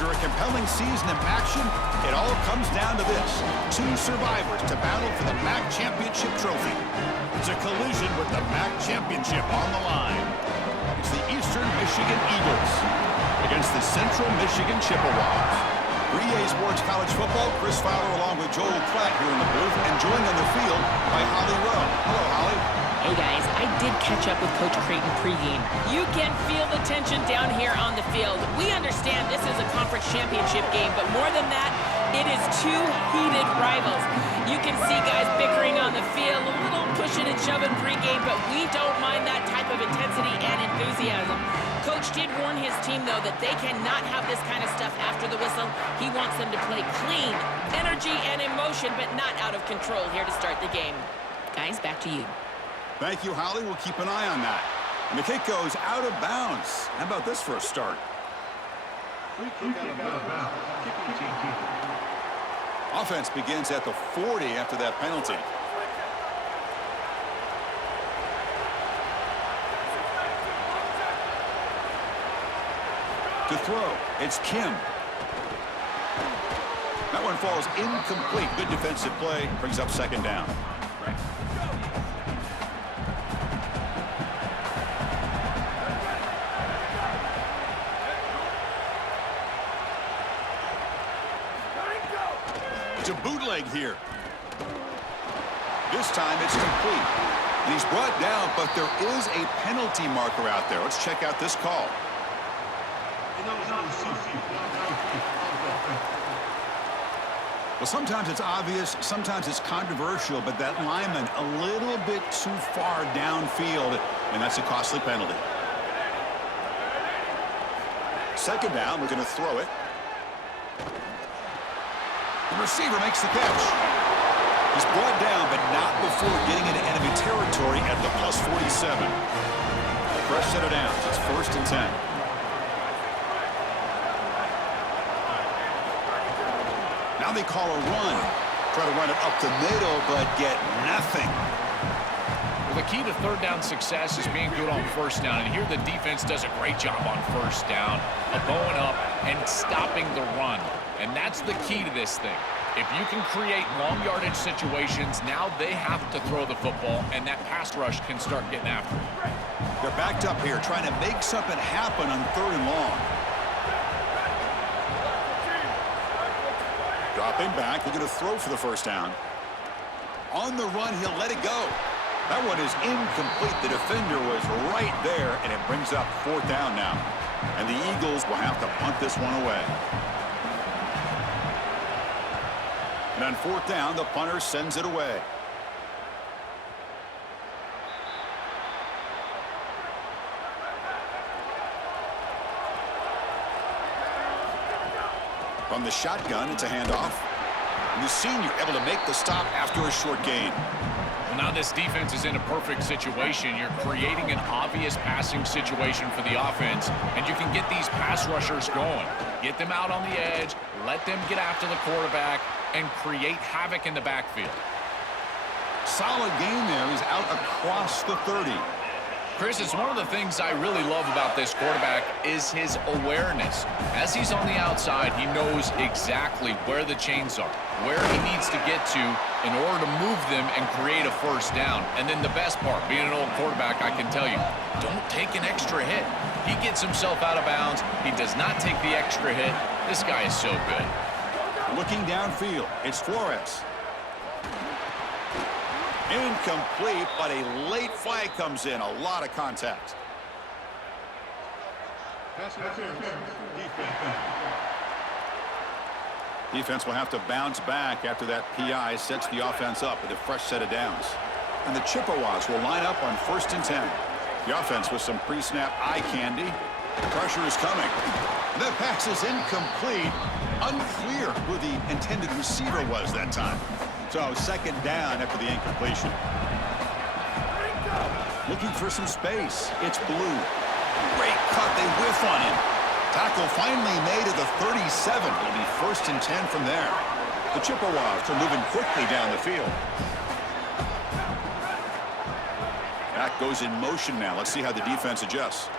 After a compelling season of action, it all comes down to this. Two survivors to battle for the MAC Championship trophy. It's a collision with the MAC Championship on the line. It's the Eastern Michigan Eagles against the Central Michigan Chippewas. For EA Sports College Football, Chris Fowler along with Joel Klatt here in the booth, and joined on the field by Holly Rowe. Hello, Holly. Hey guys, I did catch up with Coach Creighton pregame. You can feel the tension down here on the field. We understand this is a conference championship game, but more than that, it is two heated rivals. You can see guys bickering on the field, a little pushing and shoving pregame, but we don't mind that type of intensity and enthusiasm. Coach did warn his team, though, that they cannot have this kind of stuff after the whistle. He wants them to play clean, energy and emotion, but not out of control here to start the game. Guys, back to you. Thank you, Holly. We'll keep an eye on that. And the kick goes out of bounds. How about this for a start? Offense begins at the 40 after that penalty. To throw, it's Kim. That one falls incomplete. Good defensive play. Brings up second down. It's a bootleg here. This time it's complete. And he's brought down, but there is a penalty marker out there. Let's check out this call. Well, sometimes it's obvious, sometimes it's controversial, but that lineman a little bit too far downfield, and that's a costly penalty. Second down, we're going to throw it. The receiver makes the catch. He's brought down, but not before getting into enemy territory at the +47. Fresh set of downs. It's 1st and 10. Now they call a run. Try to run it up the middle, but get nothing. Well, the key to third down success is being good on first down. And here the defense does a great job on first down of going up and stopping the run. And that's the key to this thing. If you can create long yardage situations, now they have to throw the football, and that pass rush can start getting after it. They're backed up here, trying to make something happen on 3rd and long. Dropping back, they're going to throw for the first down. On the run, he'll let it go. That one is incomplete. The defender was right there, and it brings up 4th down now. And the Eagles will have to punt this one away. And on 4th down, the punter sends it away. From the shotgun, it's a handoff. And the senior able to make the stop after a short gain. Well, now this defense is in a perfect situation. You're creating an obvious passing situation for the offense, and you can get these pass rushers going. Get them out on the edge, let them get after the quarterback, and create havoc in the backfield. Solid gain there. He's out across the 30. Chris, it's one of the things I really love about this quarterback is his awareness. As he's on the outside, he knows exactly where the chains are, where he needs to get to in order to move them and create a first down. And then the best part, being an old quarterback, I can tell you, don't take an extra hit. He gets himself out of bounds. He does not take the extra hit. This guy is so good. Looking downfield, it's Flores. Incomplete, but a late flag comes in. A lot of contact. Defense will have to bounce back after that PI sets the offense up with a fresh set of downs. And the Chippewas will line up on 1st and 10. The offense with some pre-snap eye candy. Pressure is coming. That pass is incomplete. Unclear who the intended receiver was that time. So 2nd down after the incompletion. Looking for some space. It's Blue. Great cut. They whiff on him. Tackle finally made at the 37. It'll be 1st and 10 from there. The Chippewas are moving quickly down the field. That goes in motion now. Let's see how the defense adjusts.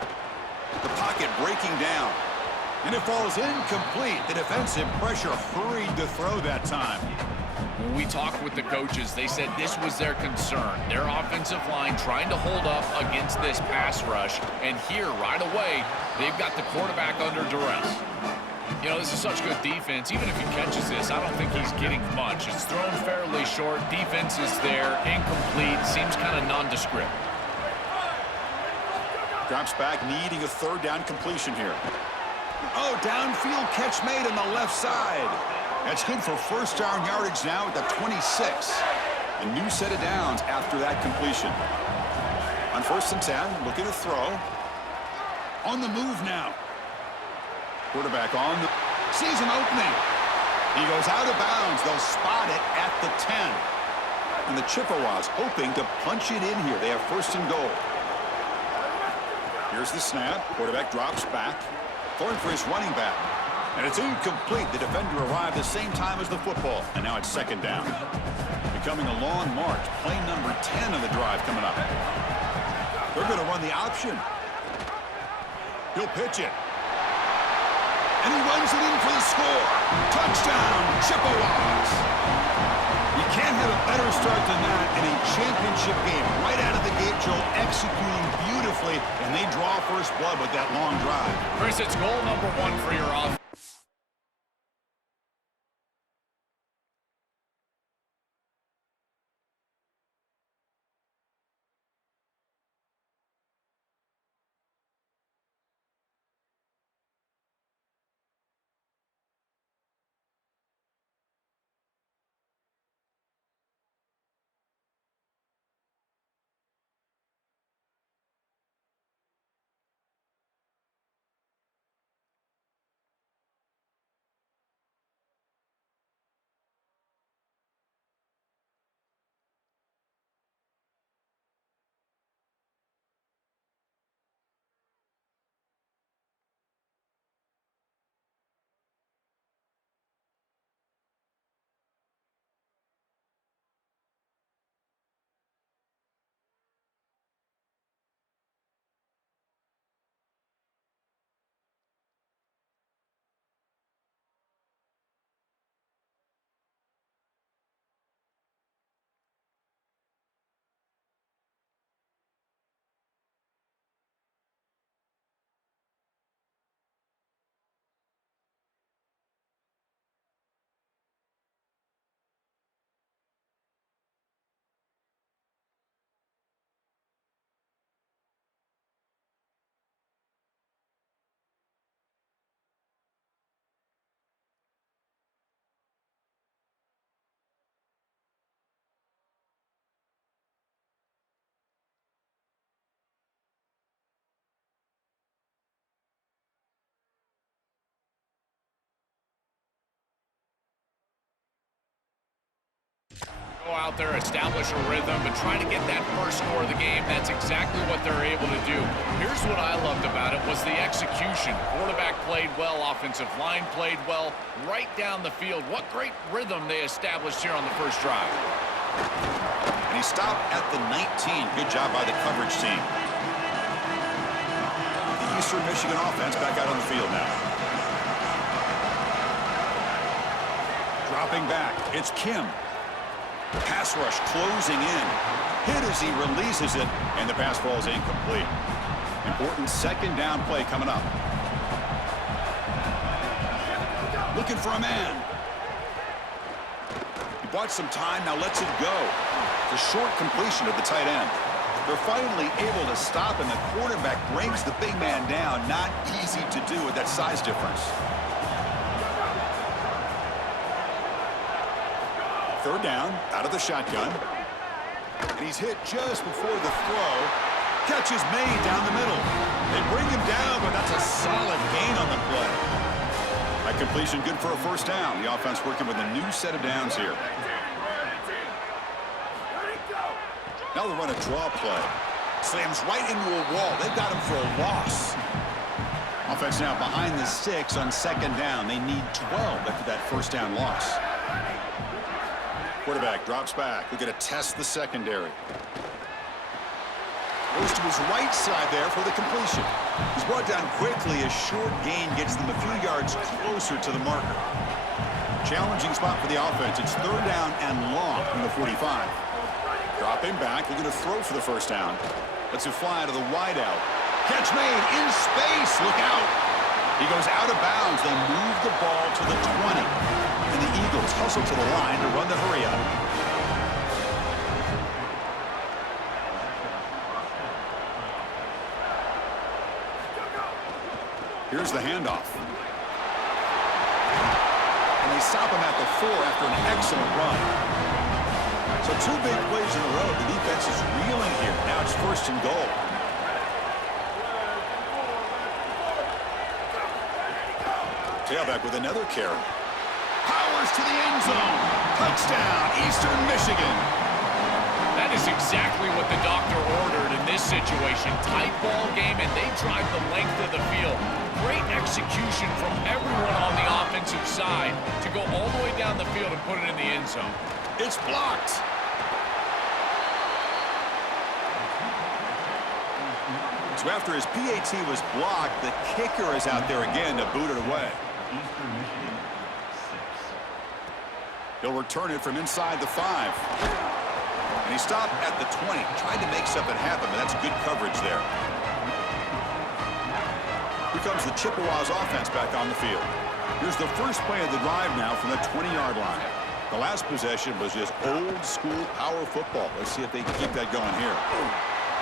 The pocket breaking down. And it falls incomplete. The defensive pressure hurried to throw that time. When we talked with the coaches, they said this was their concern. Their offensive line trying to hold up against this pass rush. And here, right away, they've got the quarterback under duress. You know, this is such good defense. Even if he catches this, I don't think he's getting much. It's thrown fairly short. Defense is there. Incomplete. Seems kind of nondescript. Drops back, needing a third down completion here. Oh, downfield catch made on the left side. That's good for first down yardage now at the 26. A new set of downs after that completion. On 1st and 10, looking to throw. On the move now. Quarterback on the sees an opening. He goes out of bounds. They'll spot it at the 10. And the Chippewas hoping to punch it in here. They have 1st and goal. Here's the snap. Quarterback drops back. Throwing for his running back. And it's incomplete. The defender arrived the same time as the football. And now it's 2nd down. Becoming a long march. Play number 10 of the drive coming up. They're going to run the option. He'll pitch it. And he runs it in for the score. Touchdown, Chippewas. You can't have a better start than that in a championship game. Right out of the gate, Joe, executing beautifully, and they draw first blood with that long drive. Chris, it's goal number 1 for your offense. Go out there, establish a rhythm, and try to get that first score of the game. That's exactly what they're able to do. Here's what I loved about it was the execution. Quarterback played well, offensive line played well, right down the field. What great rhythm they established here on the first drive. And he stopped at the 19. Good job by the coverage team. The Eastern Michigan offense back out on the field now. Dropping back, it's Kim. Pass rush closing in. Hit as he releases it, and the pass falls incomplete. Important 2nd down play coming up. Looking for a man. He bought some time, now lets it go. The short completion to the tight end. They're finally able to stop, and the quarterback brings the big man down. Not easy to do with that size difference. 3rd down, out of the shotgun. And he's hit just before the throw. Catch is made down the middle. They bring him down, but that's a solid gain on the play. That completion good for a 1st down. The offense working with a new set of downs here. Now they run a draw play. Slams right into a wall. They've got him for a loss. Offense now behind the 6 on 2nd down. They need 12 after that 1st down loss. Quarterback drops back. We're going to test the secondary. Goes to his right side there for the completion. He's brought down quickly. A short gain gets them a few yards closer to the marker. Challenging spot for the offense. It's 3rd down and long from the 45. Dropping back, looking to throw for the first down. Lets it fly to the wideout. Catch made in space. Look out. He goes out of bounds. They'll move the ball to the 20. And the Eagles hustle to the line to run the hurry up. Here's the handoff. And they stop him at the 4 after an excellent run. So 2 big plays in a row. The defense is reeling here. Now it's 1st and goal. Tailback with another carry. Powers to the end zone. Touchdown, Eastern Michigan. That is exactly what the doctor ordered in this situation. Tight ball game, and they drive the length of the field. Great execution from everyone on the offensive side to go all the way down the field and put it in the end zone. It's blocked. So after his PAT was blocked, the kicker is out there again to boot it away. He'll return it from inside the 5. And he stopped at the 20. Tried to make something happen, but that's good coverage there. Here comes the Chippewas offense back on the field. Here's the first play of the drive now from the 20-yard line. The last possession was just old-school power football. Let's see if they can keep that going here.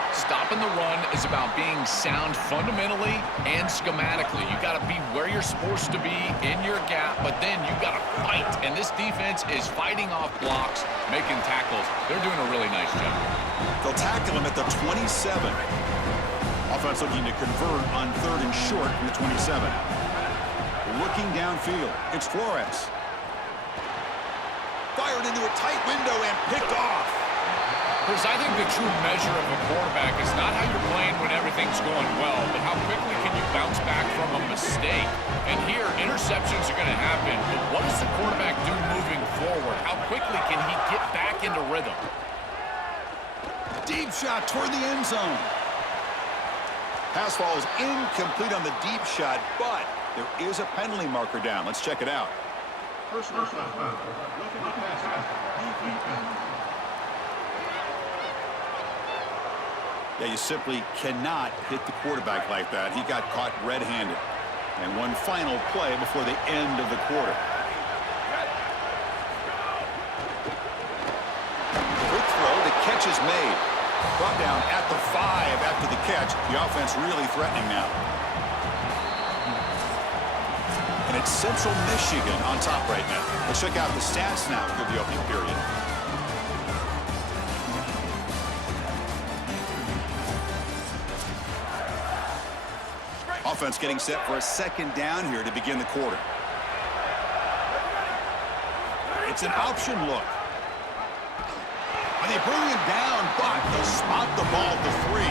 Stopping the run is about being sound fundamentally and schematically. You got to be where you're supposed to be in your gap, but then you got to fight. And this defense is fighting off blocks, making tackles. They're doing a really nice job. They'll tackle him at the 27. Offense looking to convert on 3rd and short from the 27. Looking downfield, it's Flores. Fired into a tight window and picked off. Chris, I think the true measure of a quarterback is not how you're playing when everything's going well, but how quickly can you bounce back from a mistake. And here, interceptions are going to happen, but what does the quarterback do moving forward? How quickly can he get back into rhythm? Deep shot toward the end zone. Pass falls incomplete on the deep shot, but there is a penalty marker down. Let's check it out. Personal foul. Roughing the passer. DP. Yeah, you simply cannot hit the quarterback like that. He got caught red-handed. And one final play before the end of the quarter. Quick throw, the catch is made. Brought down at the 5 after the catch. The offense really threatening now. And it's Central Michigan on top right now. Let's check out the stats now through the opening period. Offense getting set for a 2nd down here to begin the quarter. It's an option look. And they bring him down, but they'll spot the ball at the 3.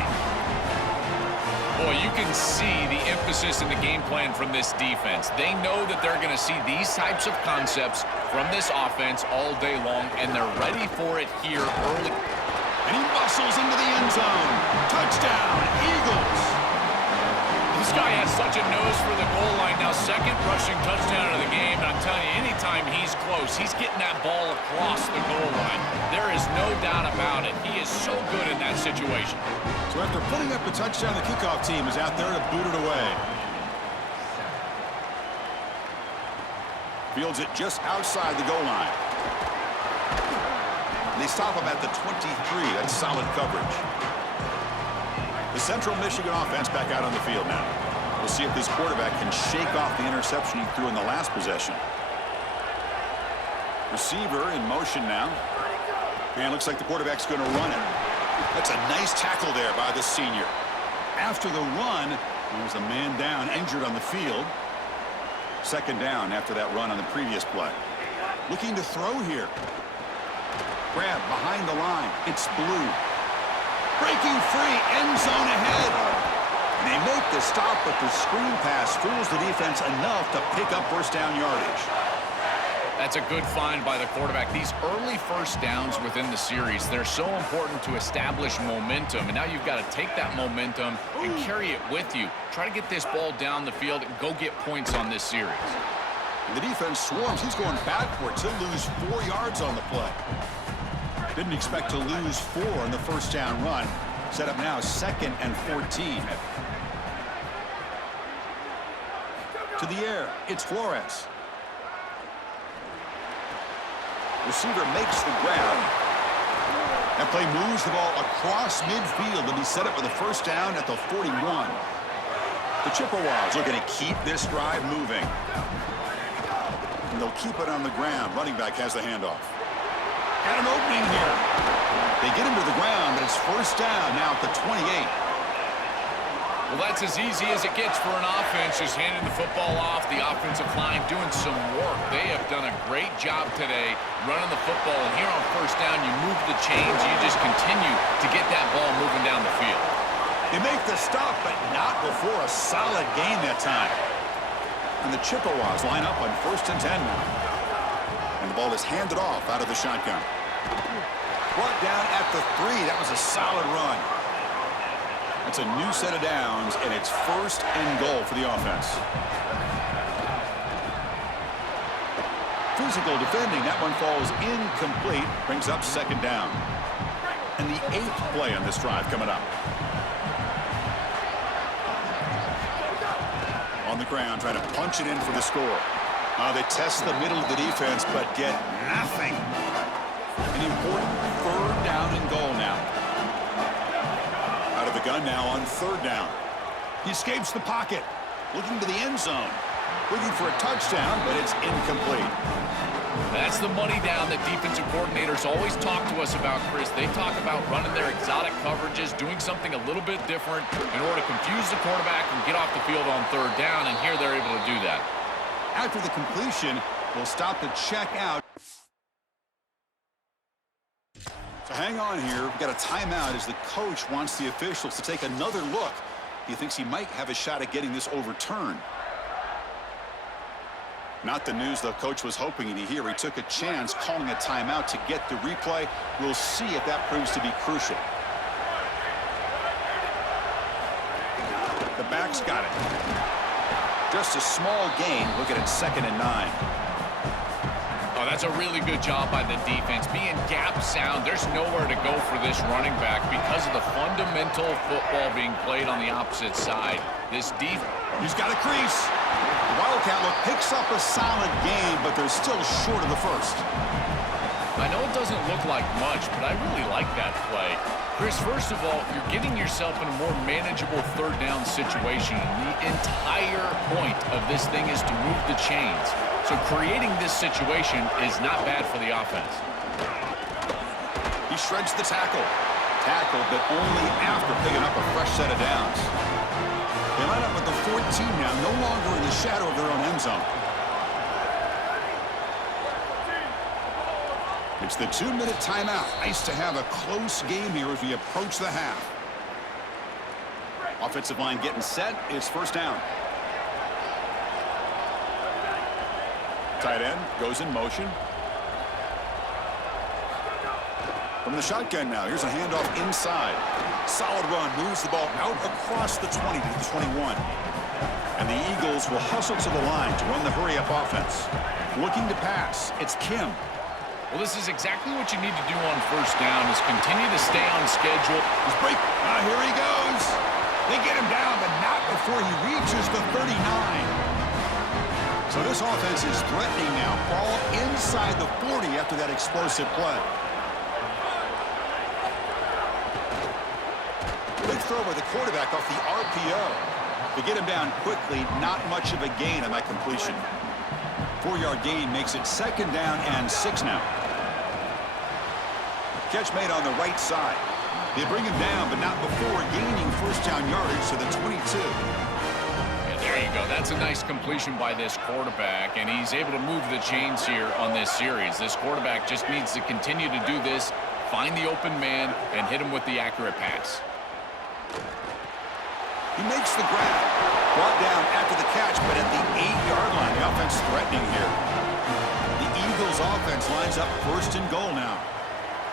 Boy, you can see the emphasis in the game plan from this defense. They know that they're going to see these types of concepts from this offense all day long, and they're ready for it here early. And he muscles into the end zone. Touchdown, Eagles. This guy has such a nose for the goal line now. 2nd rushing touchdown of the game. And I'm telling you, anytime he's close, he's getting that ball across the goal line. There is no doubt about it. He is so good in that situation. So after putting up a touchdown, the kickoff team is out there to boot it away. Fields it just outside the goal line. And they stop him at the 23. That's solid coverage. The Central Michigan offense back out on the field now. We'll see if this quarterback can shake off the interception he threw in the last possession. Receiver in motion now. And looks like the quarterback's going to run it. That's a nice tackle there by the senior. After the run, there's a man down, injured on the field. 2nd down after that run on the previous play. Looking to throw here. Grab behind the line. It's Blue. Breaking free, end zone ahead. And they make the stop, but the screen pass fools the defense enough to pick up 1st down yardage. That's a good find by the quarterback. These early first downs within the series, they're so important to establish momentum. And now you've got to take that momentum and carry it with you. Try to get this ball down the field and go get points on this series. And the defense swarms. He's going backwards. He'll lose 4 yards on the play. Didn't expect to lose 4 on the first down run. Set up now 2nd and 14. To the air, it's Flores. Receiver makes the grab. That play moves the ball across midfield to be set up with a first down at the 41. The Chippewas looking to keep this drive moving. And they'll keep it on the ground. Running back has the handoff. Got an opening here. They get him to the ground, but it's first down now at the 28. Well, that's as easy as it gets for an offense, just handing the football off. The offensive line doing some work. They have done a great job today running the football. And here on first down, you move the chains. You just continue to get that ball moving down the field. They make the stop, but not before a solid gain that time. And the Chippewas line up on 1st and 10 now. And the ball is handed off out of the shotgun. Brought down at the 3. That was a solid run. That's a new set of downs, and it's 1st and goal for the offense. Physical defending. That one falls incomplete. Brings up 2nd down. And the 8th play on this drive coming up. On the ground, trying to punch it in for the score. They test the middle of the defense, but get nothing. An important 3rd down and goal now. Out of the gun now on 3rd down. He escapes the pocket, looking to the end zone. Looking for a touchdown, but it's incomplete. That's the money down that defensive coordinators always talk to us about, Chris. They talk about running their exotic coverages, doing something a little bit different in order to confuse the quarterback and get off the field on 3rd down, and here they're able to do that. After the completion, we'll stop to check out. So hang on here. We've got a timeout as the coach wants the officials to take another look. He thinks he might have a shot at getting this overturned. Not the news the coach was hoping to hear. He took a chance calling a timeout to get the replay. We'll see if that proves to be crucial. The back's got it. Just a small gain. Look at it, 2nd and 9. Oh, that's a really good job by the defense. Being gap sound, there's nowhere to go for this running back because of the fundamental football being played on the opposite side. This defense. He's got a crease. The Wildcat look picks up a solid gain, but they're still short of the 1st. I know it doesn't look like much, but I really like that play. Chris, first of all, you're getting yourself in a more manageable 3rd down situation. And the entire point of this thing is to move the chains. So creating this situation is not bad for the offense. He shreds the tackle. Tackled, but only after picking up a fresh set of downs. They line up with the 14 now, no longer in the shadow of their own end zone. It's the 2-minute timeout. Nice to have a close game here as we approach the half. Offensive line getting set. It's 1st down. Tight end goes in motion. From the shotgun now. Here's a handoff inside. Solid run. Moves the ball out across the 20 to the 21. And the Eagles will hustle to the line to run the hurry-up offense. Looking to pass. It's Kim. Well, this is exactly what you need to do on 1st down is continue to stay on schedule. He's break. Here he goes. They get him down, but not before he reaches the 39. So this offense is threatening now. Ball inside the 40 after that explosive play. Big throw by the quarterback off the RPO. To get him down quickly, not much of a gain on that completion. 4-yard gain makes it 2nd down and 6 now. Catch made on the right side. They bring him down, but not before gaining 1st down yardage to the 22. Yeah, there you go. That's a nice completion by this quarterback, and he's able to move the chains here on this series. This quarterback just needs to continue to do this, find the open man, and hit him with the accurate pass. He makes the grab. Brought down after the catch, but at the 8-yard line. The offense threatening here. The Eagles offense lines up first and goal now.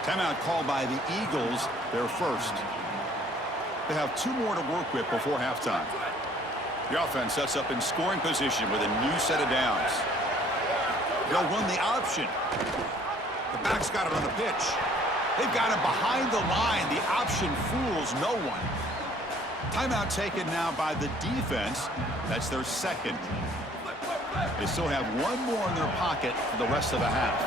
Timeout called by the Eagles, their first. They have 2 more to work with before halftime. The offense sets up in scoring position with a new set of downs. They'll run the option. The back's got it on the pitch. They've got him behind the line. The option fools no one. Timeout taken now by the defense. That's their second. They still have 1 more in their pocket for the rest of the half.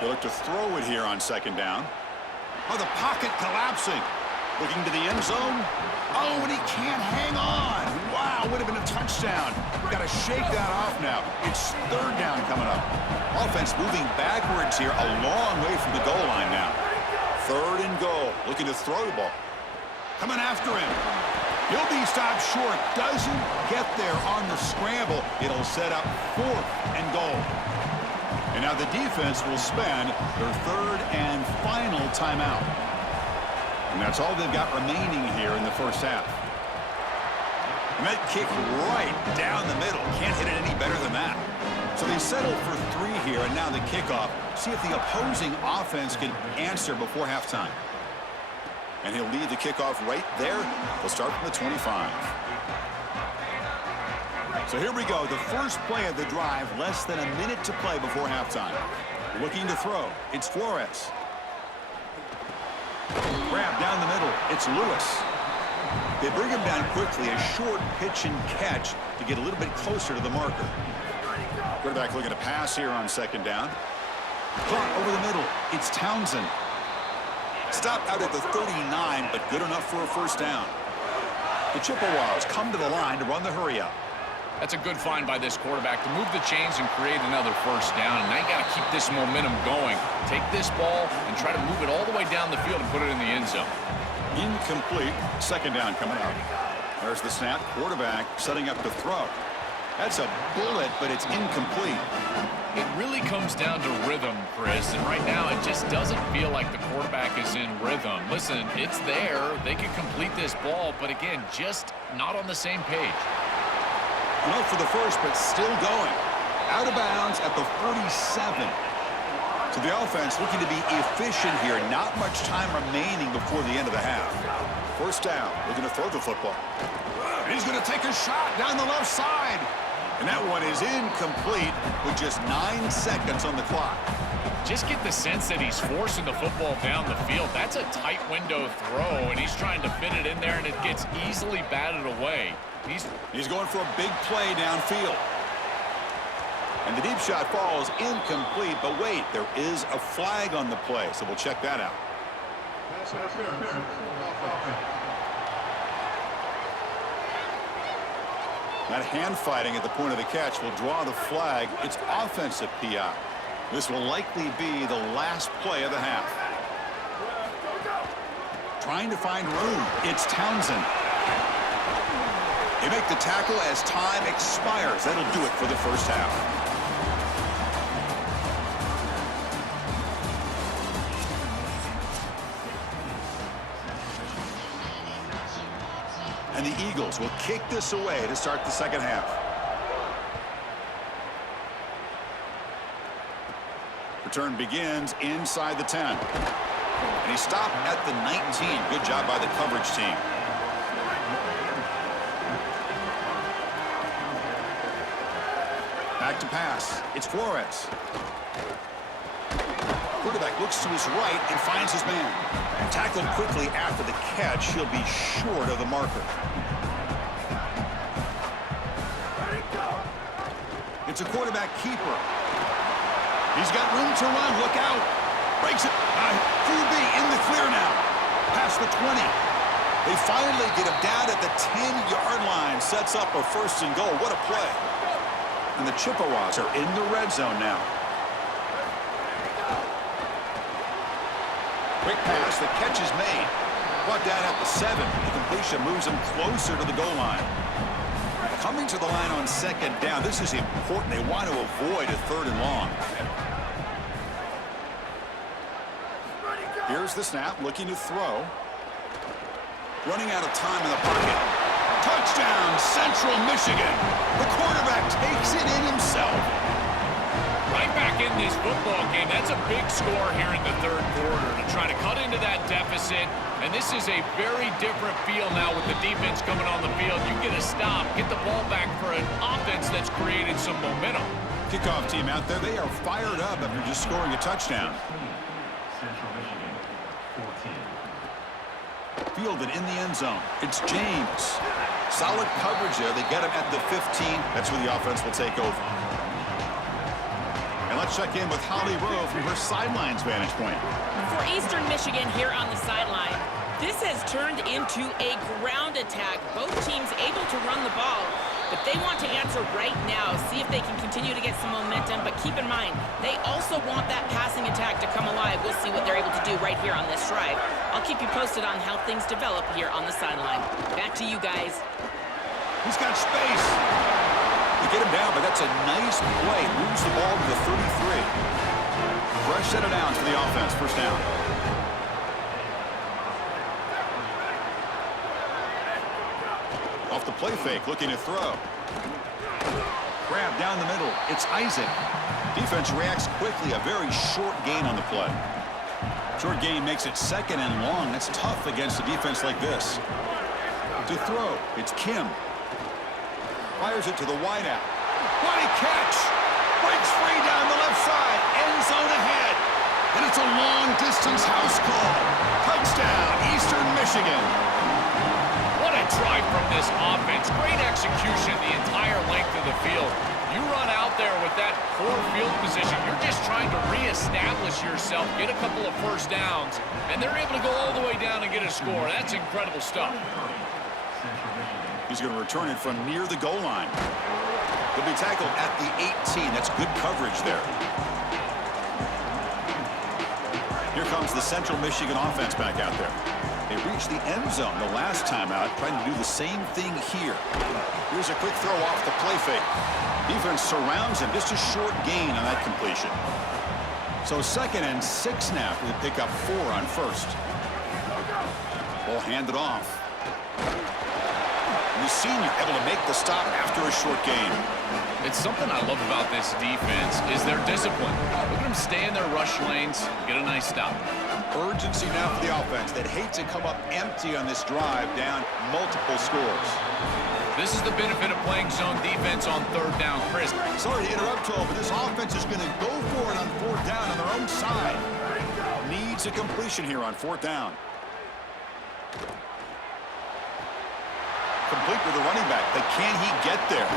They look to throw it here on second down. Oh, the pocket collapsing. Looking to the end zone. Oh, and he can't hang on. Wow, would have been a touchdown. We've got to shake that off now. It's third down coming up. Offense moving backwards here, a long way from the goal line now. Third and goal. Looking to throw the ball. Coming after him. He'll be stopped short. Doesn't get there on the scramble. It'll set up 4th and goal. And now the defense will spend their third and final timeout. And that's all they've got remaining here in the first half. And that kick right down the middle. Can't hit it any better than that. So they settled for 3 here, and now the kickoff. See if the opposing offense can answer before halftime. And he'll lead the kickoff right there. We'll start from the 25. So here we go. The first play of the drive, less than a minute to play before halftime. Looking to throw. It's Flores. Grab down the middle. It's Lewis. They bring him down quickly. A short pitch and catch to get a little bit closer to the marker. Quarterback looking to pass here on second down. Caught over the middle. It's Townsend. Stopped out at the 39, but good enough for a first down. The Chippewas come to the line to run the hurry up. That's a good find by this quarterback to move the chains and create another first down. And now you got to keep this momentum going. Take this ball and try to move it all the way down the field and put it in the end zone. Incomplete. Second down coming up. There's the snap. Quarterback setting up to throw. That's a bullet, but it's incomplete. It really comes down to rhythm, Chris, and right now it just doesn't feel like the quarterback is in rhythm. Listen, it's there. They can complete this ball, but again, just not on the same page. No for the first, but still going. Out of bounds at the 47. So the offense looking to be efficient here. Not much time remaining before the end of the half. First down, looking to throw the football. And he's going to take a shot down the left side. And that one is incomplete with just 9 seconds on the clock. Just get the sense that he's forcing the football down the field. That's a tight window throw, and he's trying to fit it in there, and it gets easily batted away. He's going for a big play downfield. And the deep shot falls incomplete, but wait, there is a flag on the play, so we'll check that out. That hand fighting at the point of the catch will draw the flag. It's offensive PI. This will likely be the last play of the half. Trying to find room. It's Townsend. They make the tackle as time expires. That'll do it for the first half. And the Eagles will kick this away to start the second half. Return begins inside the 10. And he stopped at the 19. Good job by the coverage team. Back to pass. It's Flores. Quarterback looks to his right and finds his man. Tackled quickly after the catch. He'll be short of the marker. It's a quarterback keeper. He's got room to run. Look out. Breaks it. QB in the clear now. Past the 20. They finally get him down at the 10-yard line. Sets up a first and goal. What a play. And the Chippewas are in the red zone now. Quick pass, the catch is made. Brought down at the 7. The completion moves him closer to the goal line. Coming to the line on second down. This is important. They want to avoid a third and long. Here's the snap, looking to throw. Running out of time in the pocket. Touchdown, Central Michigan. The quarterback takes it in himself. Right back in this football game. That's a big score here in the third quarter to try to cut into that deficit. And this is a very different feel now with the defense coming on the field. You get a stop, get the ball back for an offense that's created some momentum. Kickoff team out there, they are fired up after just scoring a touchdown. Central Michigan, 14. Fielded in the end zone. It's James. Solid coverage there. They get him at the 15. That's where the offense will take over. And let's check in with Holly Rowe from her sidelines vantage point. For Eastern Michigan here on the sideline, this has turned into a ground attack. Both teams able to run the ball, but they want to answer right now, see if they can continue to get some momentum. But keep in mind, they also want that passing attack to come alive. We'll see what they're able to do right here on this drive. I'll keep you posted on how things develop here on the sideline. Back to you guys. He's got space. They get him down, but that's a nice play. Moves the ball to the 33. Fresh set of downs for the offense. First down. Off the play fake, looking to throw. Grab down the middle. It's Isaac. Defense reacts quickly. A very short gain on the play. Short gain makes it second and long. That's tough against a defense like this. To throw, it's Kim. Fires it to the wideout. What a catch! Breaks free down the left side. End zone ahead. And it's a long-distance house call. Touchdown, Eastern Michigan. What a drive from this offense. Great execution the entire length of the field. You run out there with that poor field position. You're just trying to reestablish yourself, get a couple of first downs, and they're able to go all the way down and get a score. That's incredible stuff. He's going to return it from near the goal line. He'll be tackled at the 18. That's good coverage there. Here comes the Central Michigan offense back out there. They reached the end zone the last time out, trying to do the same thing here. Here's a quick throw off the play fake. Defense surrounds him. Just a short gain on that completion. So 2nd and 6 now for the pick up 4 on first. Ball handed off. And the senior able to make the stop after a short gain. It's something I love about this defense is their discipline. Look at them stay in their rush lanes, get a nice stop. Urgency now for the offense that hates to come up empty on this drive, down multiple scores. This is the benefit of playing zone defense on 3rd down, Chris. Sorry to interrupt, Joel, but this offense is going to go for it on 4th down on their own side. Needs a completion here on 4th down. Complete with the running back, but can he get there?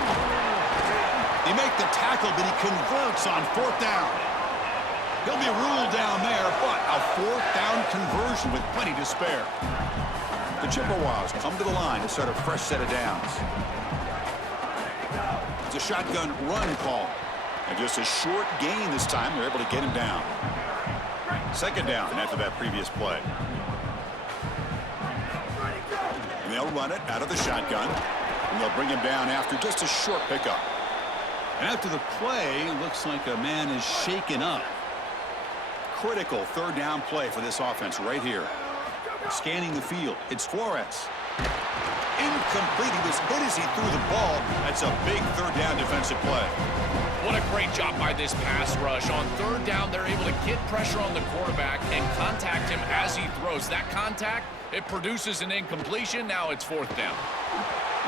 They make the tackle, but he converts on 4th down. He'll be ruled down there, but a 4th down conversion with plenty to spare. The Chippewas come to the line to start a fresh set of downs. It's a shotgun run call. And just a short gain this time, they're able to get him down. 2nd down after that previous play. And they'll run it out of the shotgun. And they'll bring him down after just a short pickup. And after the play, looks like a man is shaken up. Critical 3rd down play for this offense right here. Scanning the field, it's Flores. Incomplete. He was hit as he threw the ball. That's a big 3rd down defensive play. What a great job by this pass rush. On 3rd down, they're able to get pressure on the quarterback and contact him as he throws. That contact, it produces an incompletion. Now it's 4th down.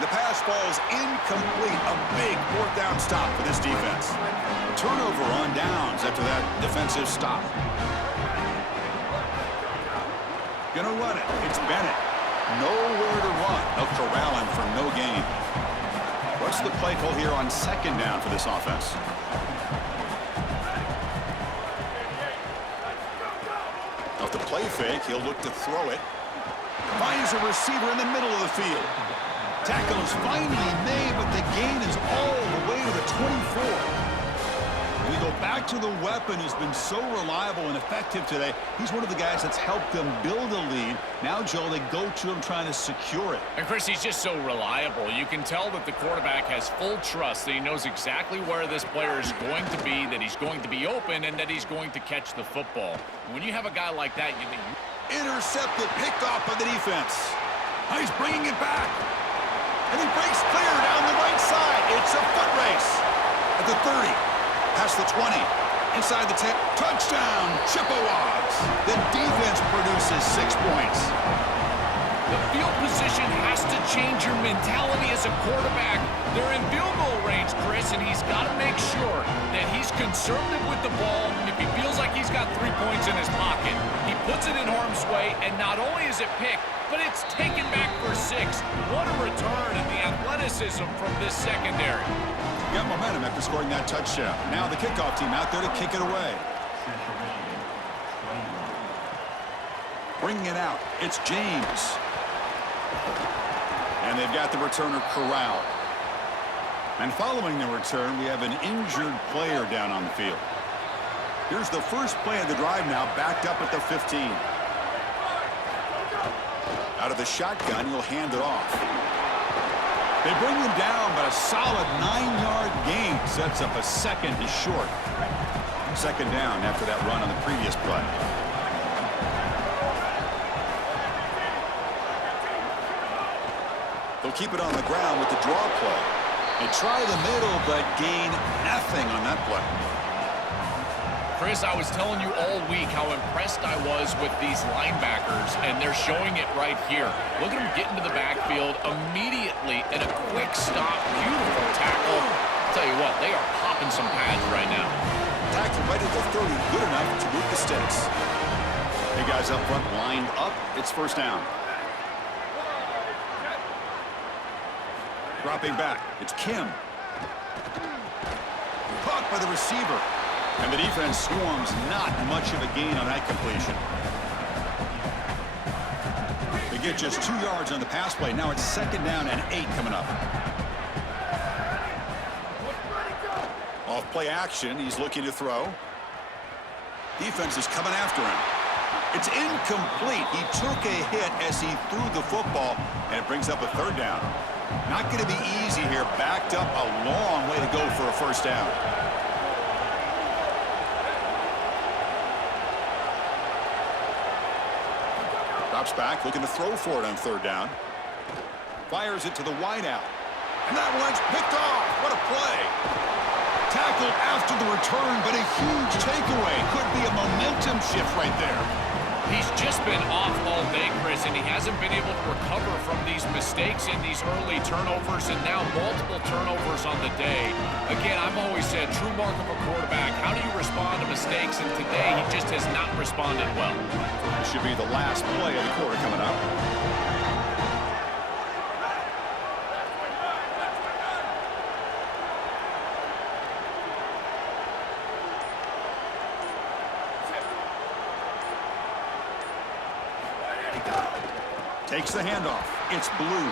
The pass falls incomplete. A big 4th down stop for this defense. Turnover on downs after that defensive stop. Gonna run it. It's Bennett. Nowhere to run. They'll corral him for no gain. What's the play call here on 2nd down for this offense? Off the play fake, he'll look to throw it. Finds a receiver in the middle of the field. Tackle is finally made, but the gain is all the way to the 24. We go back to the weapon who's been so reliable and effective today. He's one of the guys that's helped them build a lead. Now, Joe, they go to him trying to secure it. And, Chris, he's just so reliable. You can tell that the quarterback has full trust, that he knows exactly where this player is going to be, that he's going to be open, and that he's going to catch the football. When you have a guy like that, you intercepted, picked off by the defense. He's bringing it back. And he breaks clear down the right side. It's a foot race. At the 30, past the 20, inside the 10. Touchdown, Chippewas. The defense produces 6 points. The field position has to change your mentality as a quarterback. They're in field goal range, Chris, and he's got to make sure that he's conservative with the ball. If he feels like he's got 3 points in his pocket, he puts it in harm's way, and not only is it picked, but it's taken back for 6. What a return in the athleticism from this secondary. Got momentum after scoring that touchdown. Now the kickoff team out there to kick it away. Central Michigan, 21. Bringing it out, it's James. And they've got the returner corralled. And following the return, we have an injured player down on the field. Here's the first play of the drive now, backed up at the 15. Out of the shotgun, he'll hand it off. They bring him down, but a solid 9-yard gain sets up a second to short. Second down after that run on the previous play. They'll keep it on the ground with the draw play. They try the middle, but gain nothing on that play. Chris, I was telling you all week how impressed I was with these linebackers, and they're showing it right here. Look at them get into the backfield immediately, and a quick stop, beautiful tackle. I'll tell you what, they are popping some pads right now. Tackle right at the 30, good enough to move the sticks. Hey guys up front lined up, it's first down. Dropping back, it's Kim. Caught by the receiver. And the defense swarms, not much of a gain on that completion. They get just 2 yards on the pass play. Now it's second down and 8 coming up. Off play action, he's looking to throw. Defense is coming after him. It's incomplete. He took a hit as he threw the football, and it brings up a third down. Not going to be easy here. Backed up a long way to go for a first down. Drops back, looking to throw for it on third down. Fires it to the wideout. And that one's picked off. What a play. Tackled after the return, but a huge takeaway. Could be a momentum shift right there. He's just been off all day, Chris, and he hasn't been able to recover from these mistakes in these early turnovers, and now multiple turnovers on the day. Again, I've always said, true mark of a quarterback, how do you respond to mistakes? And today, he just has not responded well. This should be the last play of the quarter coming up. Takes the handoff. It's Blue.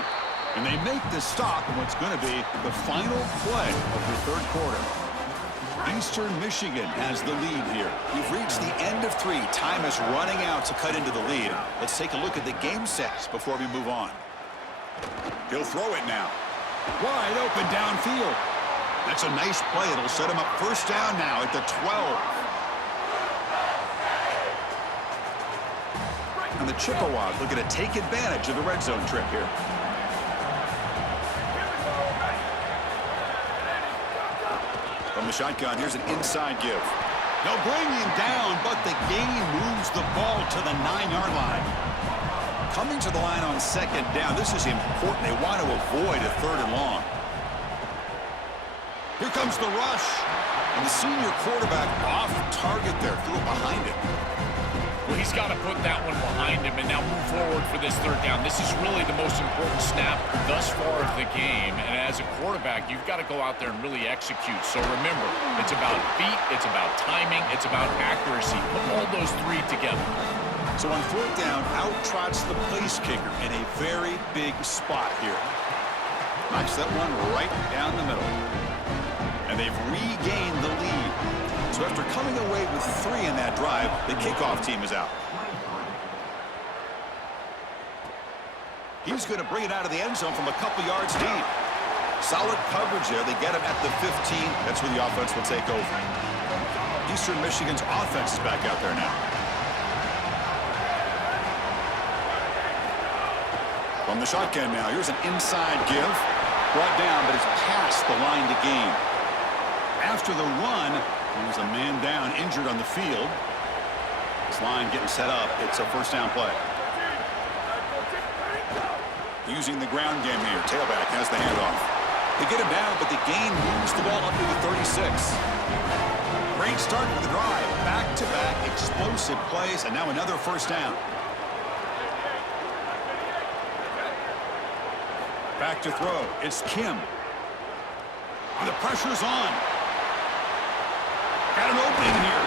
And they make the stop in what's going to be the final play of the third quarter. Eastern Michigan has the lead here. We've reached the end of 3. Time is running out to cut into the lead. Let's take a look at the game sets before we move on. He'll throw it now. Wide open downfield. That's a nice play. It'll set him up first down now at the 12. And the Chippewas looking to take advantage of the red zone trip here. From the shotgun, here's an inside give. They'll bring him down, but the gain moves the ball to the 9-yard line. Coming to the line on second down, this is important. They want to avoid a third and long. Here comes the rush. And the senior quarterback off target there, threw it behind him. Well, he's got to put that one behind him and now move forward for this third down. This is really the most important snap thus far of the game. And as a quarterback, you've got to go out there and really execute. So remember, it's about feet, it's about timing, it's about accuracy. Put all those 3 together. So on fourth down, out trots the place kicker in a very big spot here. Knocks that one right down the middle. And they've regained the lead. So after coming away with 3 in that drive, the kickoff team is out. He's going to bring it out of the end zone from a couple yards deep. Solid coverage there. They get him at the 15. That's where the offense will take over. Eastern Michigan's offense is back out there now. From the shotgun now, here's an inside give. Brought down, but it's past the line to gain. After the run, there's a man down, injured on the field. This line getting set up. It's a first down play. Using the ground game here. Tailback has the handoff. They get him down, but the gain moves the ball up to the 36. Great start for the drive. Back-to-back explosive plays, and now another first down. Back to throw. It's Kim. The pressure's on. Got an opening here.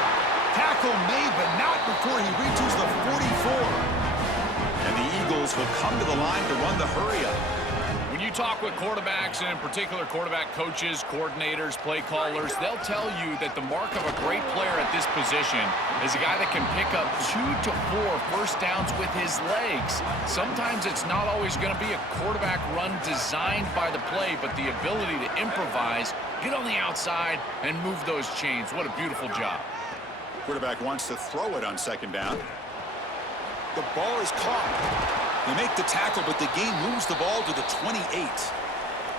Tackle made, but not before he reaches the 44. And the Eagles will come to the line to run the hurry-up. When you talk with quarterbacks, and in particular quarterback coaches, coordinators, play callers, they'll tell you that the mark of a great player at this position is a guy that can pick up 2 to 4 first downs with his legs. Sometimes it's not always going to be a quarterback run designed by the play, but the ability to improvise, get on the outside, and move those chains. What a beautiful job. Quarterback wants to throw it on second down. The ball is caught. They make the tackle, but the gain moves the ball to the 28.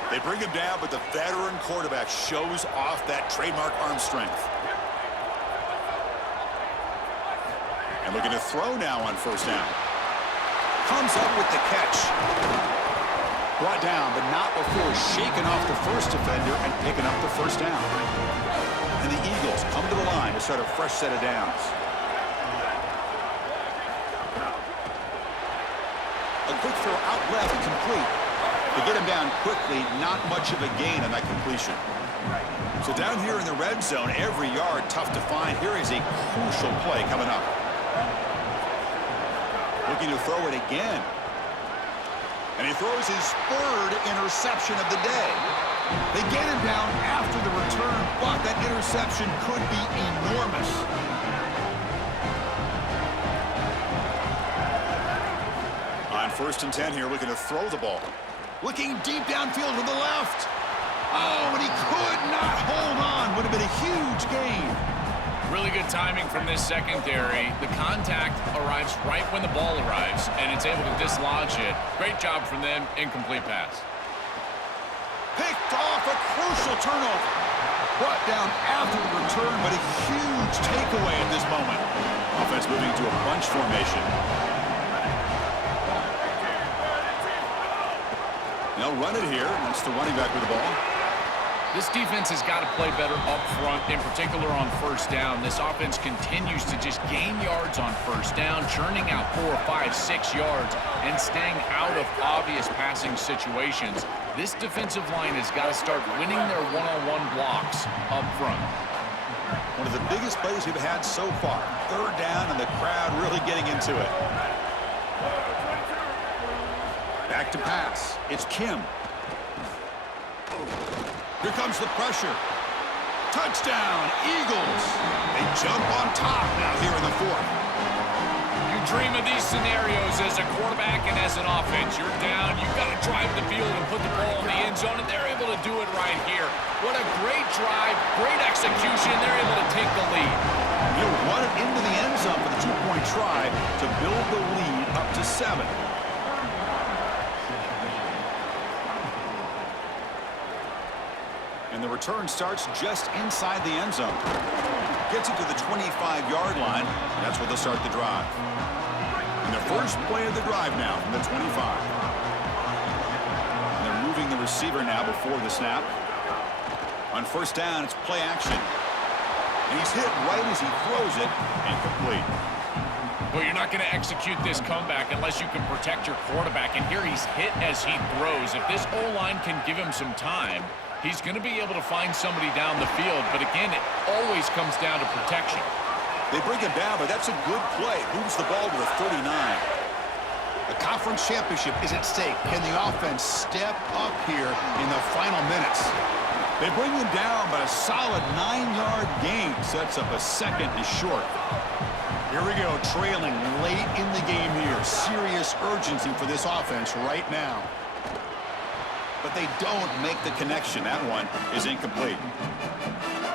They bring him down, but the veteran quarterback shows off that trademark arm strength. And looking to throw now on first down. Comes up with the catch. Brought down, but not before shaking off the first defender and picking up the first down. And the Eagles come to the line to start a fresh set of downs. A quick throw out left, complete. They get him down quickly, not much of a gain on that completion. So down here in the red zone, every yard tough to find. Here is a crucial play coming up. Looking to throw it again. And he throws his third interception of the day. They get him down after the return, but that interception could be enormous. On 1st and 10 here, looking to throw the ball. Looking deep downfield to the left. Oh, and he could not hold on. Would have been a huge gain. Really good timing from this secondary. The contact arrives right when the ball arrives, and it's able to dislodge it. Great job from them. Incomplete pass. Picked off, a crucial turnover. Brought down after the return, but a huge takeaway at this moment. Offense moving to a bunch formation. They'll run it here. That's the running back with the ball. This defense has got to play better up front, in particular on first down. This offense continues to just gain yards on first down, churning out 4, 5, 6 yards, and staying out of obvious passing situations. This defensive line has got to start winning their one-on-one blocks up front. One of the biggest plays we've had so far. 3rd down, and the crowd really getting into it. Back to pass. It's Kim. Here comes the pressure. Touchdown, Eagles. They jump on top now here in the 4th. You dream of these scenarios as a quarterback and as an offense. You're down, you've got to drive the field and put the ball in the end zone, and they're able to do it right here. What a great drive, great execution. They're able to take the lead. He'll run it into the end zone for the 2-point try to build the lead up to 7. And the return starts just inside the end zone. Gets it to the 25-yard line. That's where they'll start the drive. And the first play of the drive now from the 25. And they're moving the receiver now before the snap. On 1st down, it's play action. And he's hit right as he throws it, incomplete. Well, you're not going to execute this comeback unless you can protect your quarterback. And here he's hit as he throws. If this O-line can give him some time, he's going to be able to find somebody down the field. But again, it always comes down to protection. They bring him down, but that's a good play. Moves the ball to the 39. The conference championship is at stake. Can the offense step up here in the final minutes? They bring him down, but a solid 9-yard gain sets up a 2nd and short. Here we go, trailing late in the game here. Serious urgency for this offense right now. But they don't make the connection. That one is incomplete.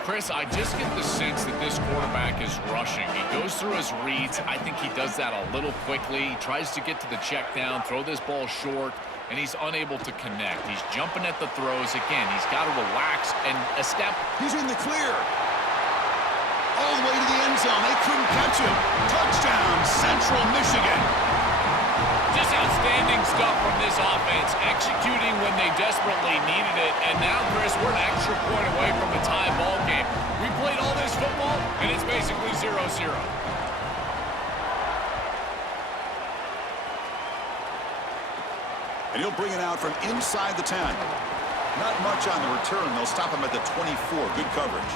Chris, I just get the sense that this quarterback is rushing. He goes through his reads. I think he does that a little quickly. He tries to get to the check down, throw this ball short, and he's unable to connect. He's jumping at the throws. Again, he's got to relax and a step. He's in the clear. All the way to the end zone. They couldn't catch him. Touchdown, Central Michigan. Just outstanding stuff from this offense, executing when they desperately needed it. And now, Chris, we're an extra point away from a tie ball game. We played all this football, and it's basically 0-0. And he'll bring it out from inside the 10. Not much on the return. They'll stop him at the 24. Good coverage.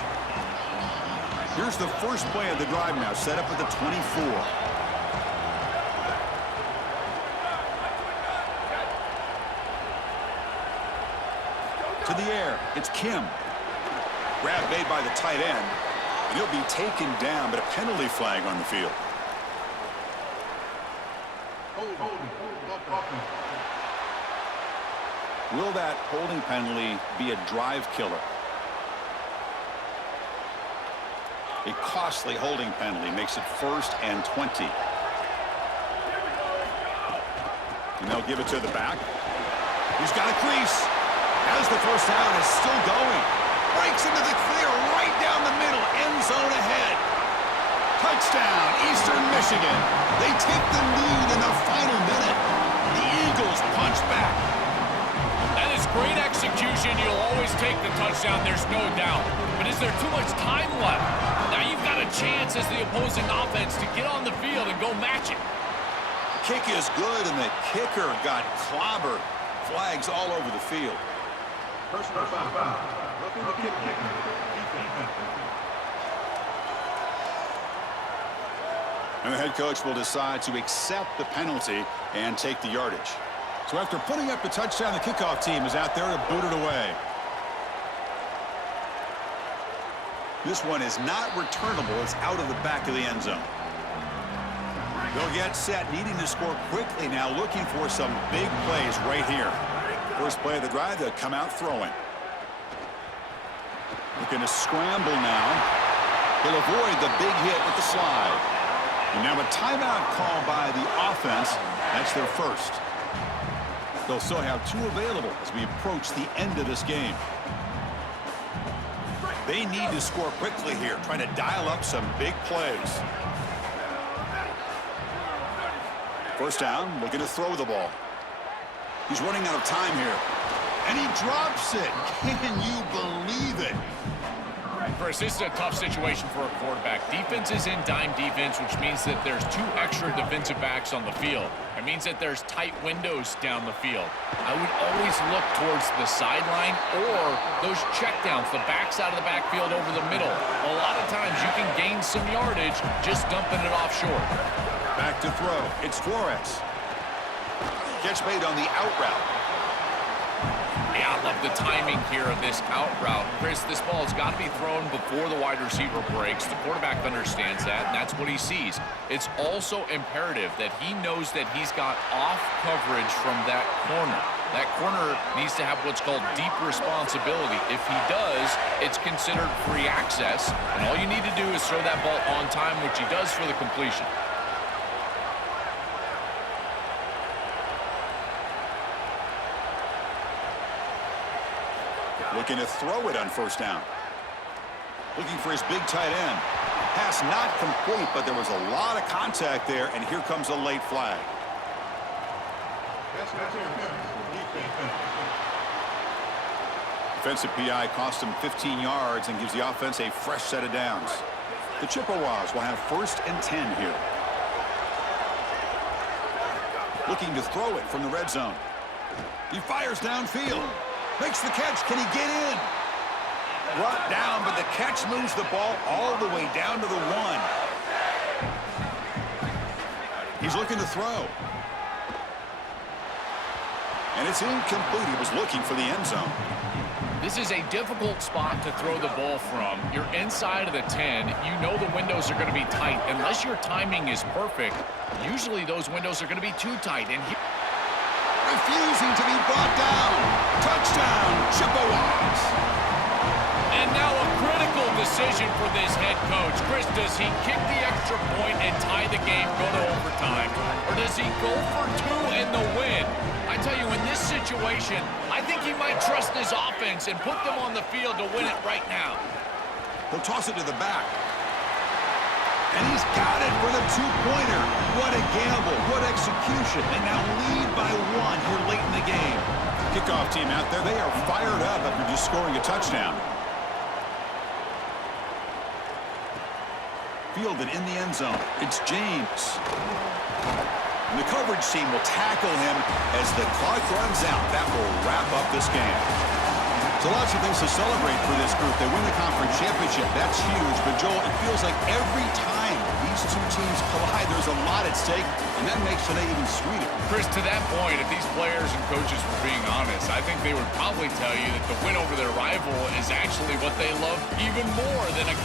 Here's the first play of the drive now, set up at the 24. To the air, it's Kim. Grab made by the tight end, and he'll be taken down, but a penalty flag on the field. Will that holding penalty be a drive killer? A costly holding penalty makes it 1st and 20. And they'll give it to the back. He's got a crease. As the first down is still going. Breaks into the clear right down the middle. End zone ahead. Touchdown, Eastern Michigan. They take the lead in the final minute. The Eagles punch back. That is great execution. You'll always take the touchdown, there's no doubt. But is there too much time left? Now you've got a chance as the opposing offense to get on the field and go match it. The kick is good, and the kicker got clobbered. Flags all over the field. Personal foul. Looking the kick. And the head coach will decide to accept the penalty and take the yardage. So after putting up the touchdown, the kickoff team is out there to boot it away. This one is not returnable. It's out of the back of the end zone. They'll get set, needing to score quickly now, looking for some big plays right here. First play of the drive, they'll come out throwing. Looking to scramble now. He'll avoid the big hit with the slide. And now a timeout call by the offense. That's their first. They'll still have 2 available as we approach the end of this game. They need to score quickly here, trying to dial up some big plays. First down, looking to throw the ball. He's running out of time here. And he drops it. Can you believe it? Chris, this is a tough situation for a quarterback. Defense is in dime defense, which means that there's 2 extra defensive backs on the field. It means that there's tight windows down the field. I would always look towards the sideline or those checkdowns, the backs out of the backfield over the middle. A lot of times you can gain some yardage just dumping it off short. Back to throw. It's Flores. Catch made on the out route. Yeah, I love the timing here of this out route. Chris, this ball has got to be thrown before the wide receiver breaks. The quarterback understands that, and that's what he sees. It's also imperative that he knows that he's got off coverage from that corner. That corner needs to have what's called deep responsibility. If he does, it's considered free access, and all you need to do is throw that ball on time, which he does for the completion. Looking to throw it on first down. Looking for his big tight end. Pass not complete, but there was a lot of contact there, and here comes a late flag. Defensive PI cost him 15 yards and gives the offense a fresh set of downs. The Chippewas will have 1st and 10 here. Looking to throw it from the red zone. He fires downfield. Makes the catch. Can he get in? Brought down, but the catch moves the ball all the way down to the 1. He's looking to throw. And it's incomplete. He was looking for the end zone. This is a difficult spot to throw the ball from. You're inside of the 10. You know the windows are going to be tight. Unless your timing is perfect, usually those windows are going to be too tight. And refusing to be brought down. Touchdown, Chippewas. And now a critical decision for this head coach. Chris, does he kick the extra point and tie the game, go to overtime? Or does he go for two and the win? I tell you, in this situation, I think he might trust his offense and put them on the field to win it right now. He'll toss it to the back. And he's got it for the two-pointer. What a gamble. What execution. And now lead by one here late in the game. Kickoff team out there, they are fired up after just scoring a touchdown. Fielded in the end zone. It's James. And the coverage team will tackle him as the clock runs out. That will wrap up this game. So lots of things to celebrate for this group. They win the conference championship. That's huge. But, Joel, it feels like every time these two teams collide, there's a lot at stake, and that makes today even sweeter. Chris, to that point, if these players and coaches were being honest, I think they would probably tell you that the win over their rival is actually what they love even more than a